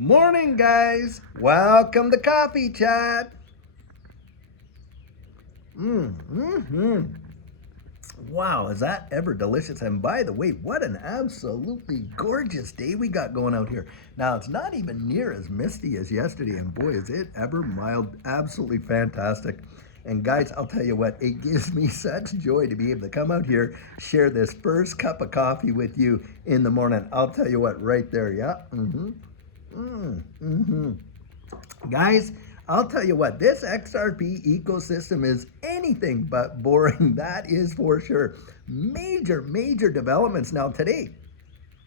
Morning, guys. Welcome to Coffee Chat. Mm-hmm. Wow, is that ever delicious? And by the way, what an absolutely gorgeous day we got going out here. Now, it's not even near as misty as yesterday, and boy, is it ever mild. Absolutely fantastic. And guys, I'll tell you what, it gives me such joy to be able to come out here, share this first cup of coffee with you in the morning. I'll tell you what, right there, yeah. Mm-hmm. Guys, I'll tell you what, this XRP ecosystem is anything but boring. That is for sure. Major developments. Now, today,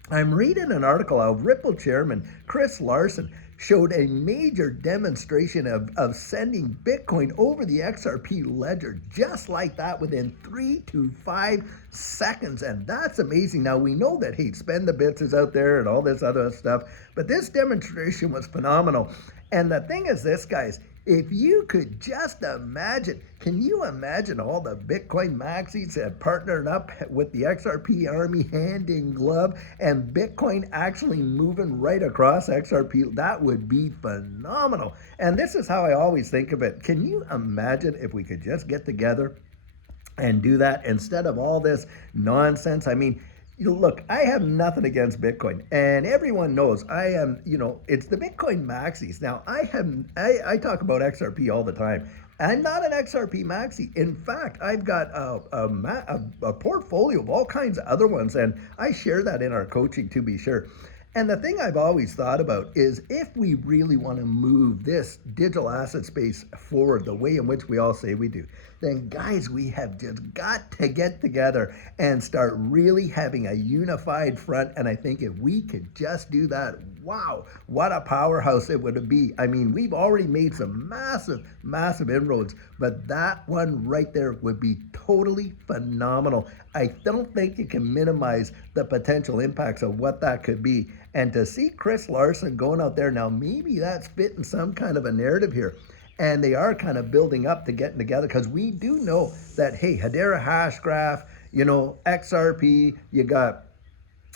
I'm reading an article of Ripple chairman Chris Larson showed a major demonstration of sending Bitcoin over the XRP ledger just like that within 3 to 5 seconds. And that's amazing. Now, we know that, hey, spend the bits is out there and all this other stuff, but this demonstration was phenomenal. And the thing is this, guys, if you could just imagine, can you imagine all the Bitcoin maxis that partnered up with the XRP army hand in glove and Bitcoin actually moving right across XRP? That would be phenomenal. And this is how I always think of it. Can you imagine if we could just get together and do that instead of all this nonsense? I mean, look, I have nothing against Bitcoin, and everyone knows I am. It's the Bitcoin maxis. Now, I talk about XRP all the time. I'm not an XRP maxi. In fact, I've got a portfolio of all kinds of other ones, and I share that in our coaching to be sure. And the thing I've always thought about is if we really want to move this digital asset space forward the way in which we all say we do, then guys, we have just got to get together and start really having a unified front. And I think if we could just do that, wow, what a powerhouse it would be. I mean, we've already made some massive inroads, but that one right there would be totally phenomenal. I don't think you can minimize the potential impacts of what that could be. And to see Chris Larson going out there now, maybe that's fitting some kind of a narrative here. And they are kind of building up to getting together because we do know that, hey, Hedera Hashgraph, XRP, you got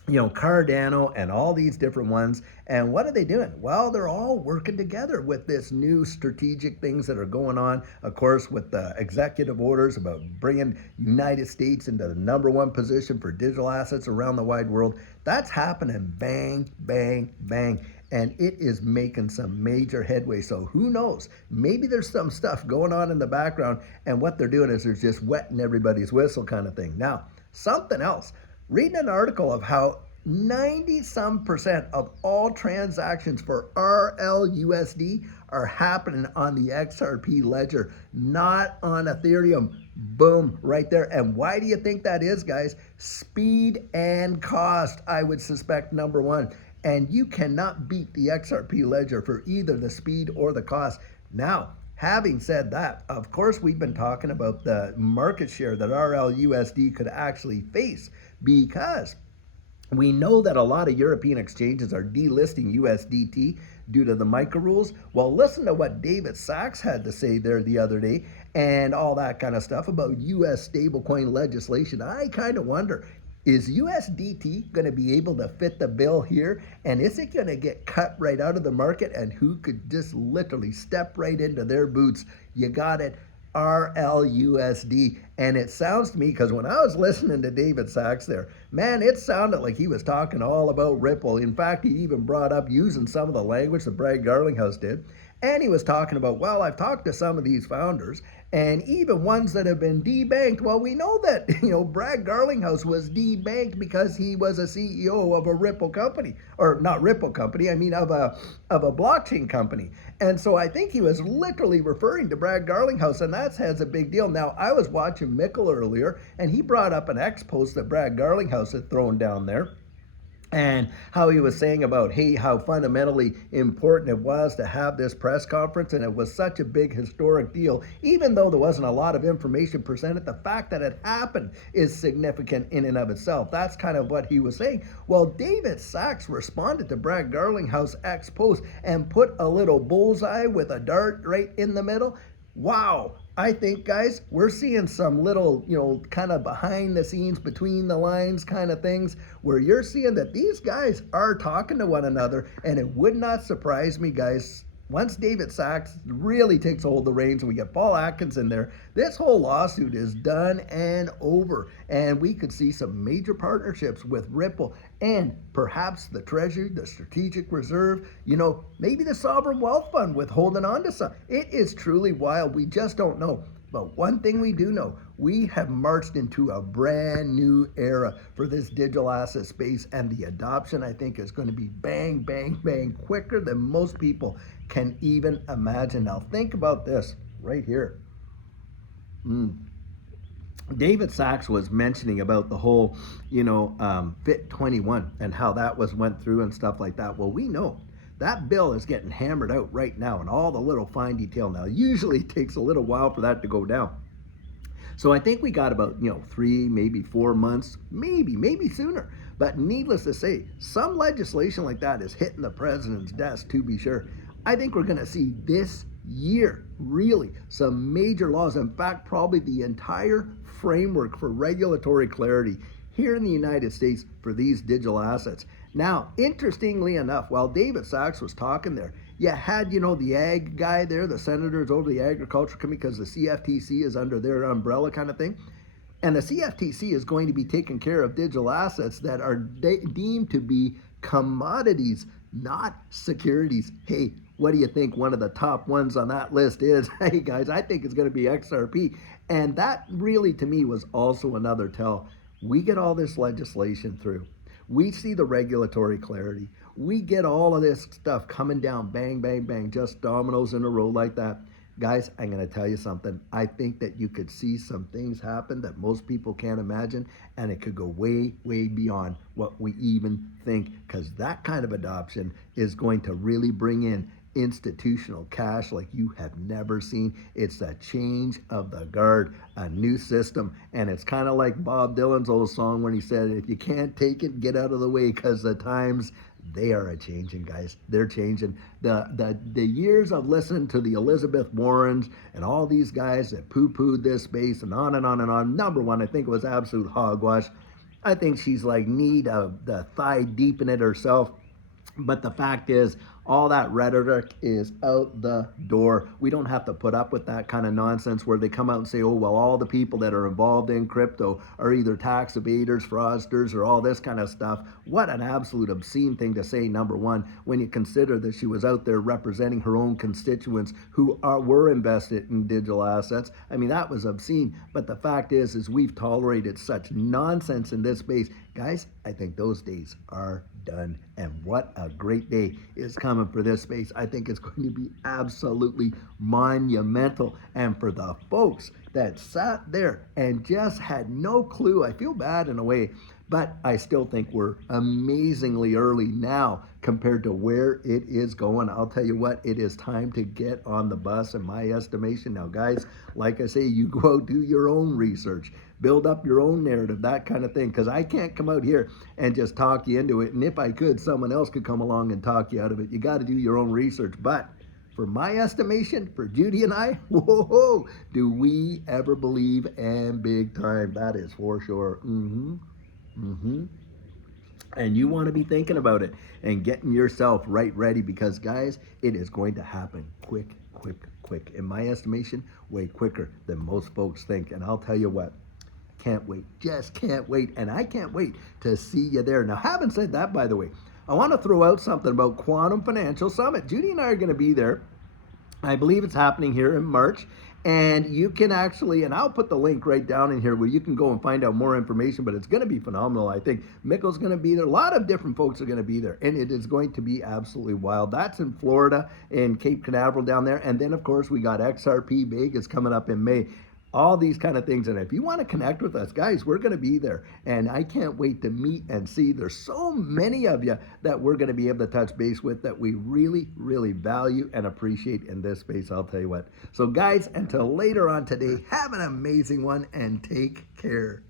Cardano and all these different ones. And what are they doing? Well, they're all working together with this new strategic things that are going on, of course, with the executive orders about bringing United States into the #1 position for digital assets around the wide world. That's happening bang, bang, bang. And it is making some major headway. So who knows? Maybe there's some stuff going on in the background, and what they're doing is they're just wetting everybody's whistle kind of thing. Now, something else. Reading an article of how 90% of all transactions for RLUSD are happening on the XRP ledger, not on Ethereum. Boom, right there. And why do you think that is, guys? Speed and cost, I would suspect, number one. And you cannot beat the XRP ledger for either the speed or the cost. Now, having said that, of course, we've been talking about the market share that RLUSD could actually face because we know that a lot of European exchanges are delisting USDT due to the micro rules. Well, listen to what David Sachs had to say there the other day and all that kind of stuff about US stablecoin legislation. I kind of wonder, is USDT going to be able to fit the bill here? And is it going to get cut right out of the market? And who could just literally step right into their boots? You got it. RLUSD. And it sounds to me, because when I was listening to David Sachs there, man, it sounded like he was talking all about Ripple. In fact, he even brought up using some of the language that Brad Garlinghouse did. And he was talking about, well, I've talked to some of these founders and even ones that have been debanked. Well, we know that, Brad Garlinghouse was debanked because he was a CEO of a Ripple company, or not Ripple company, I mean of a blockchain company. And so I think he was literally referring to Brad Garlinghouse, and that has a big deal. Now, I was watching Mickle earlier, and he brought up an X post that Brad Garlinghouse had thrown down there, and how he was saying about, hey, how fundamentally important it was to have this press conference, and it was such a big historic deal. Even though there wasn't a lot of information presented, the fact that it happened is significant in and of itself. That's kind of what he was saying. Well, David Sachs responded to Brad Garlinghouse X post and put a little bullseye with a dart right in the middle. Wow, I think, guys, we're seeing some little, kind of behind the scenes, between the lines kind of things where you're seeing that these guys are talking to one another. And it would not surprise me, guys, once David Sachs really takes hold of the reins and we get Paul Atkins in there, this whole lawsuit is done and over. And we could see some major partnerships with Ripple and perhaps the Treasury, the Strategic Reserve, maybe the Sovereign Wealth Fund with holding on to some. It is truly wild. We just don't know. But one thing we do know, we have marched into a brand new era for this digital asset space, and the adoption, I think, is going to be bang, bang, bang, quicker than most people can even imagine. Now, think about this right here. David Sachs was mentioning about the whole, Fit 21 and how that went through and stuff like that. Well, we know that bill is getting hammered out right now and all the little fine detail. Now, usually it takes a little while for that to go down. So I think we got about, 3, maybe 4 months, maybe sooner. But needless to say, some legislation like that is hitting the president's desk, to be sure. I think we're going to see this year, really, some major laws. In fact, probably the entire framework for regulatory clarity here in the United States for these digital assets. Now, interestingly enough, while David Sachs was talking there, you had, the ag guy there, the senators over the Agriculture Committee, because the CFTC is under their umbrella kind of thing. And the CFTC is going to be taking care of digital assets that are deemed to be commodities, not securities. Hey, what do you think one of the top ones on that list is? Hey, guys, I think it's going to be XRP. And that really, to me, was also another tell. We get all this legislation through. We see the regulatory clarity. We get all of this stuff coming down, bang, bang, bang, just dominoes in a row like that. Guys, I'm going to tell you something. I think that you could see some things happen that most people can't imagine, and it could go way, way beyond what we even think, because that kind of adoption is going to really bring in institutional cash like you have never seen. It's a change of the guard, a new system. And it's kind of like Bob Dylan's old song when he said, if you can't take it, get out of the way, because the times, they are a changing, guys. They're changing. The years of listening to the Elizabeth Warrens and all these guys that poo-pooed this space and on and on and on. Number one, I think it was absolute hogwash. I think she's like knee to the thigh deep in it herself. But the fact is, all that rhetoric is out the door. We don't have to put up with that kind of nonsense where they come out and say, oh, well, all the people that are involved in crypto are either tax evaders, fraudsters, or all this kind of stuff. What an absolute obscene thing to say, number one, when you consider that she was out there representing her own constituents who were invested in digital assets. I mean, that was obscene. But the fact is we've tolerated such nonsense in this space. Guys, I think those days are done. And what a great day is coming for this space. I think it's going to be absolutely monumental. And for the folks that sat there and just had no clue, I feel bad in a way, but I still think we're amazingly early now compared to where it is going. I'll tell you what, it is time to get on the bus in my estimation. Now, guys, like I say, you go out, do your own research, build up your own narrative, that kind of thing, because I can't come out here and just talk you into it. And if I could, someone else could come along and talk you out of it. You got to do your own research. But for my estimation, for Judy and I, whoa, do we ever believe, and big time, that is for sure. And you want to be thinking about it and getting yourself ready, because guys, it is going to happen quick. In my estimation, way quicker than most folks think. And I'll tell you what, can't wait, just can't wait. And I can't wait to see you there. Now, having said that, by the way, I want to throw out something about Quantum Financial Summit. Judy and I are going to be there. I believe it's happening here in March. And you can actually, and I'll put the link right down in here where you can go and find out more information, but it's going to be phenomenal. I think Mikkel's going to be there. A lot of different folks are going to be there, and it is going to be absolutely wild. That's in Florida, in Cape Canaveral down there. And then, of course, we got XRP Vegas coming up in May. All these kind of things. And if you want to connect with us, guys, we're going to be there. And I can't wait to meet and see. There's so many of you that we're going to be able to touch base with that we really, really value and appreciate in this space. I'll tell you what. So, guys, until later on today, have an amazing one and take care.